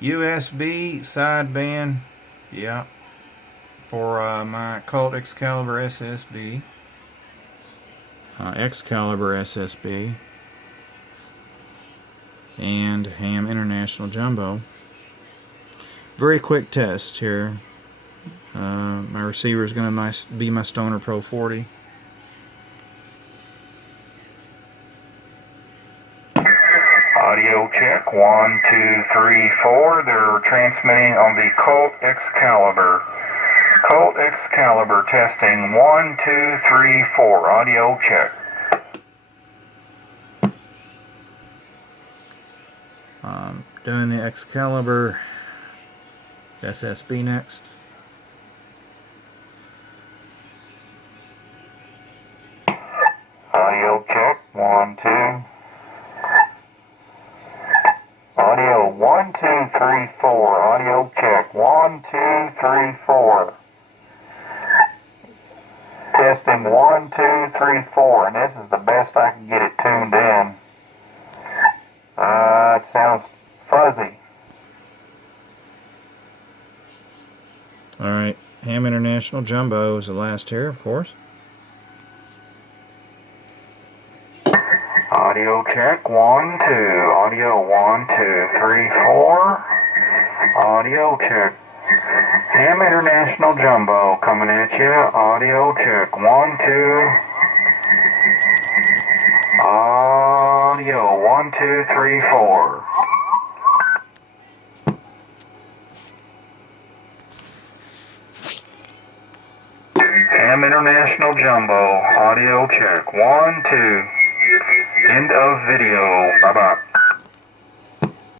USB sideband, yeah, for my Colt Excalibur SSB, Excalibur SSB, and Ham International Jumbo. Very quick test here. My receiver is going to be my Stoner Pro 40. Audio check, 1, 2, 3, 4. They're transmitting on the Colt Excalibur. Colt Excalibur testing, 1, 2, 3, 4. Audio check. Doing the Excalibur SSB next. Audio check, 1, 2. Audio 1, 2, 3, 4. Audio check, 1, 2, 3, 4. Testing 1, 2, 3, 4. And this is the best I can get it tuned in. It sounds fuzzy. Alright, Ham International Jumbo is the last here, of course. Audio check, 1, 2. Audio 1, 2, 3, 4. Audio check. Ham International Jumbo coming at you. Audio check, 1, 2. Audio 1, 2, 3, 4. Ham International Jumbo. Audio check, 1, 2. End of video. Bye-bye.